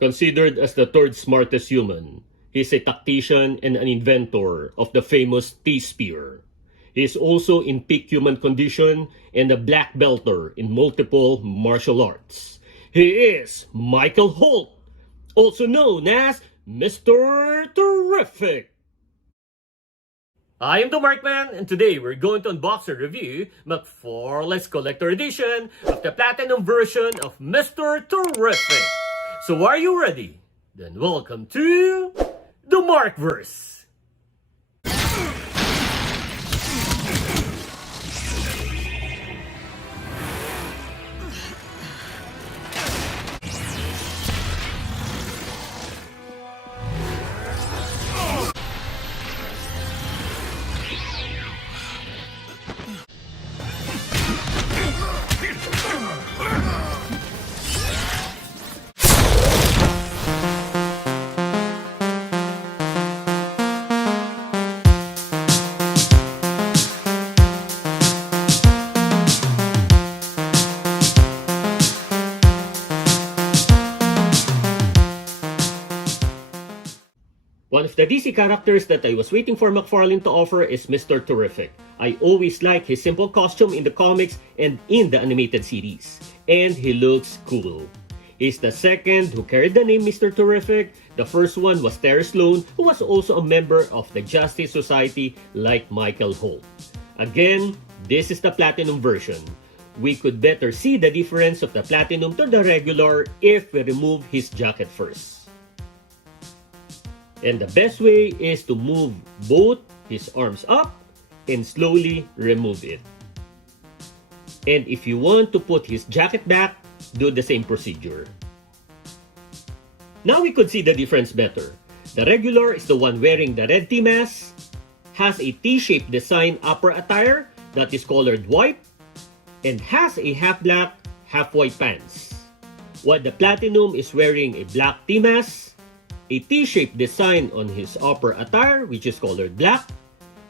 Considered as the third smartest human, he is a tactician and an inventor of the famous T-Spear. He is also in peak human condition and a black belter in multiple martial arts. He is Michael Holt, also known as Mr. Terrific. I am the Markman, and today we're going to unbox and review McFarlane's Collector Edition of the Platinum version of Mr. Terrific. So are you ready? Then welcome to the Markverse. One of the DC characters that I was waiting for McFarlane to offer is Mr. Terrific. I always like his simple costume in the comics and in the animated series. And he looks cool. He's the second who carried the name Mr. Terrific. The first one was Terry Sloan, who was also a member of the Justice Society like Michael Holt. Again, this is the Platinum version. We could better see the difference of the Platinum to the regular if we remove his jacket first. And the best way is to move both his arms up and slowly remove it. And if you want to put his jacket back, do the same procedure. Now we could see the difference better. The regular is the one wearing the red T-mask, has a T-shaped design upper attire that is colored white, and has a half black, half white pants. While the Platinum is wearing a black T-mask, a T-shaped design on his upper attire which is colored black,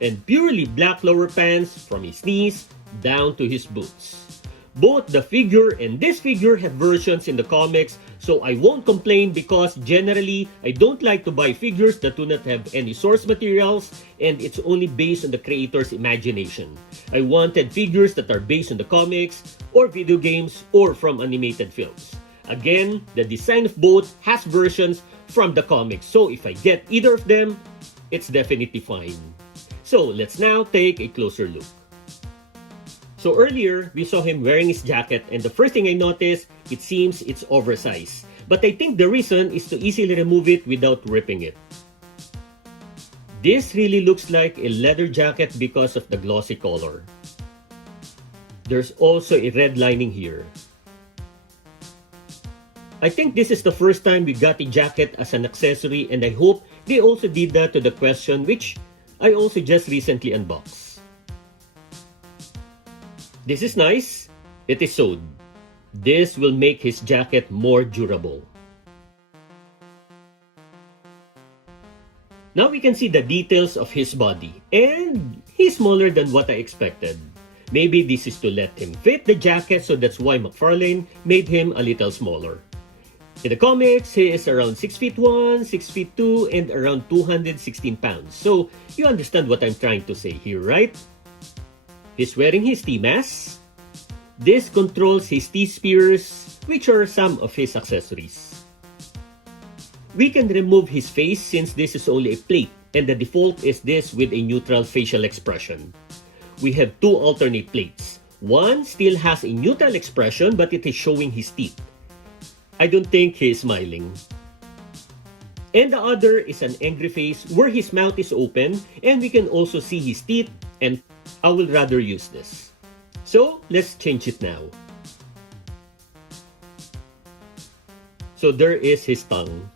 and purely black lower pants from his knees down to his boots. Both the figure and this figure have versions in the comics, so I won't complain because generally I don't like to buy figures that do not have any source materials and it's only based on the creator's imagination. I wanted figures that are based on the comics or video games or from animated films. Again, the design of both has versions from the comics, so if I get either of them, it's definitely fine. So let's now take a closer look. So earlier, we saw him wearing his jacket and the first thing I noticed, it seems it's oversized. But I think the reason is to easily remove it without ripping it. This really looks like a leather jacket because of the glossy color. There's also a red lining here. I think this is the first time we got a jacket as an accessory and I hope they also did that to the question which I also just recently unboxed. This is nice. It is sewed. This will make his jacket more durable. Now we can see the details of his body and he's smaller than what I expected. Maybe this is to let him fit the jacket, so that's why McFarlane made him a little smaller. In the comics, he is around 6'1", 6'2", and around 216 pounds. So, you understand what I'm trying to say here, right? He's wearing his T-mask. This controls his T-spears, which are some of his accessories. We can remove his face since this is only a plate, and the default is this with a neutral facial expression. We have two alternate plates. One still has a neutral expression, but it is showing his teeth. I don't think he is smiling. And the other is an angry face where his mouth is open and we can also see his teeth, and I will rather use this. So let's change it now. So there is his tongue.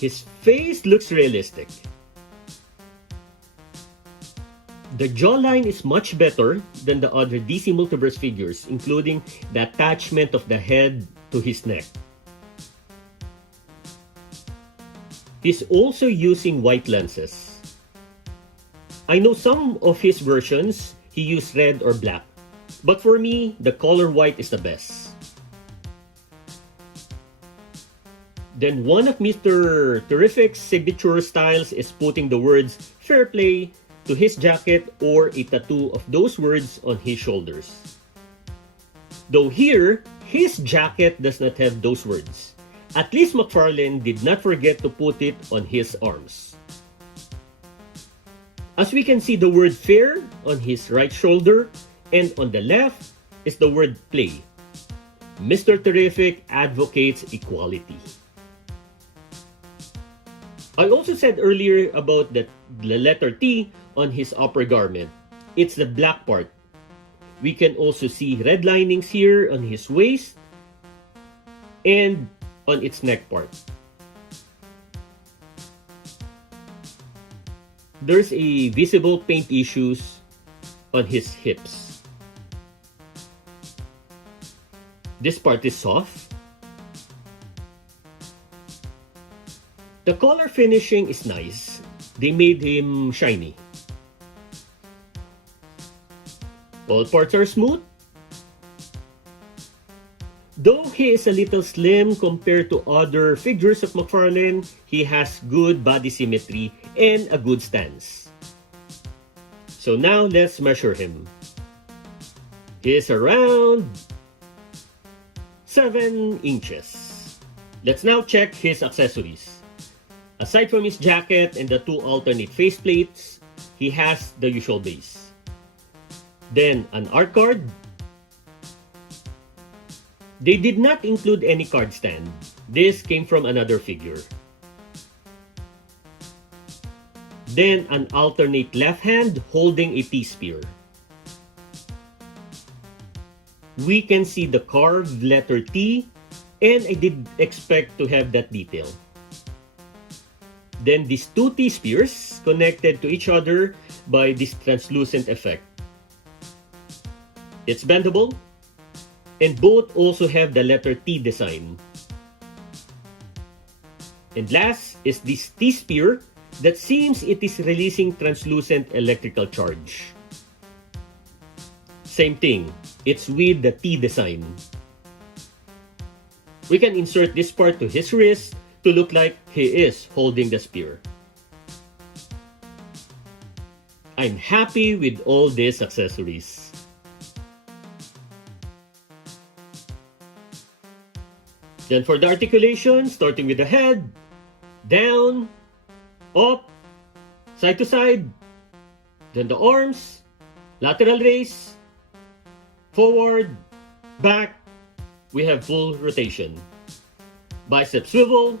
His face looks realistic. The jawline is much better than the other DC Multiverse figures, including the attachment of the head to his neck. He's also using white lenses. I know some of his versions, he used red or black. But for me, the color white is the best. Then one of Mr. Terrific's signature styles is putting the words fair play to his jacket or a tattoo of those words on his shoulders. Though here, his jacket does not have those words. At least McFarlane did not forget to put it on his arms. As we can see the word fair on his right shoulder, and on the left is the word play. Mr. Terrific advocates equality. I also said earlier about the letter T on his upper garment. It's the black part. We can also see red linings here on his waist and on its neck part. There's a visible paint issues on his hips. This part is soft. The color finishing is nice. They made him shiny. All parts are smooth. Though he is a little slim compared to other figures of McFarlane, he has good body symmetry and a good stance. So now let's measure him. He is around 7 inches. Let's now check his accessories. Aside from his jacket and the 2 alternate faceplates, he has the usual base. Then an art card. They did not include any card stand. This came from another figure. Then an alternate left hand holding a T-spear. We can see the carved letter T, and I did expect to have that detail. Then these 2 T-spears connected to each other by this translucent effect. It's bendable, and both also have the letter T design. And last is this T-spear that seems it is releasing translucent electrical charge. Same thing, it's with the T design. We can insert this part to his wrist to look like he is holding the spear. I'm happy with all these accessories. Then for the articulation, starting with the head, down, up, side to side, then the arms, lateral raise, forward, back, we have full rotation. Bicep swivel,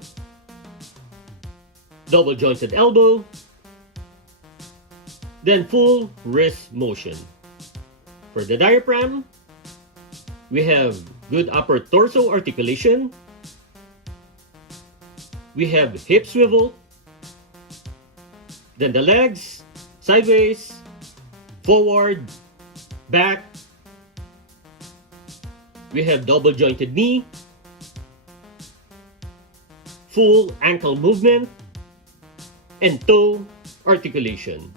double jointed elbow, then full wrist motion. For the diaphragm, we have good upper torso articulation. We have hip swivel. Then the legs, sideways, forward, back. We have double jointed knee. Full ankle movement. And toe articulation.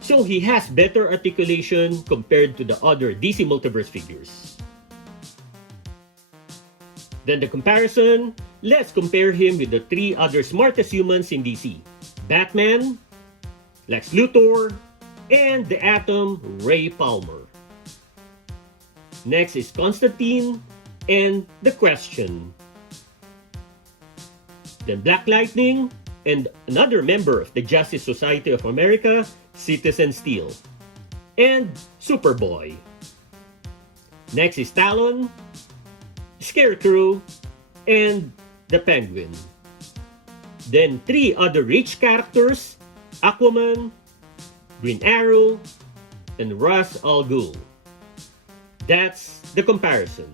So he has better articulation compared to the other DC Multiverse figures. Then the comparison, let's compare him with the 3 other smartest humans in DC. Batman, Lex Luthor, and the Atom, Ray Palmer. Next is Constantine and the Question. Then Black Lightning and another member of the Justice Society of America, Citizen Steel. And Superboy. Next is Talon, Scarecrow, and the Penguin. Then 3 other rich characters, Aquaman, Green Arrow, and Ra's al Ghul. That's the comparison.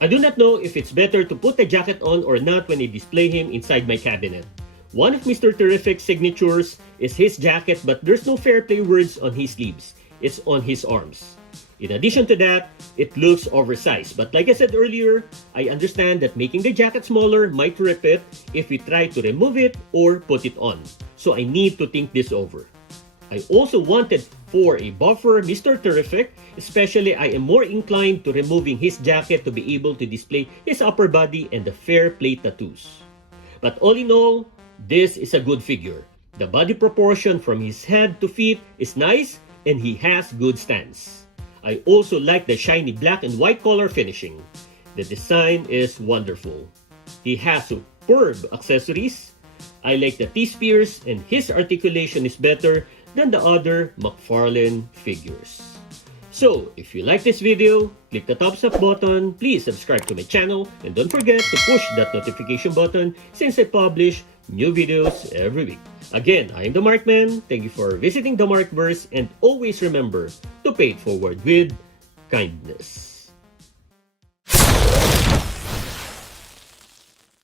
I do not know if it's better to put the jacket on or not when I display him inside my cabinet. One of Mr. Terrific's signatures is his jacket, but there's no fair play words on his sleeves. It's on his arms. In addition to that, it looks oversized. But like I said earlier, I understand that making the jacket smaller might rip it if we try to remove it or put it on. So I need to think this over. I also wanted for a buffer Mr. Terrific, especially I am more inclined to removing his jacket to be able to display his upper body and the fair plate tattoos. But all in all, this is a good figure. The body proportion from his head to feet is nice and he has good stance. I also like the shiny black and white color finishing. The design is wonderful. He has superb accessories. I like the T-spears and his articulation is better than the other McFarlane figures. So, if you like this video, click the thumbs up button, please subscribe to my channel, and don't forget to push that notification button since I publish new videos every week. Again, I am the Markman, thank you for visiting the Markverse, and always remember to pay it forward with kindness.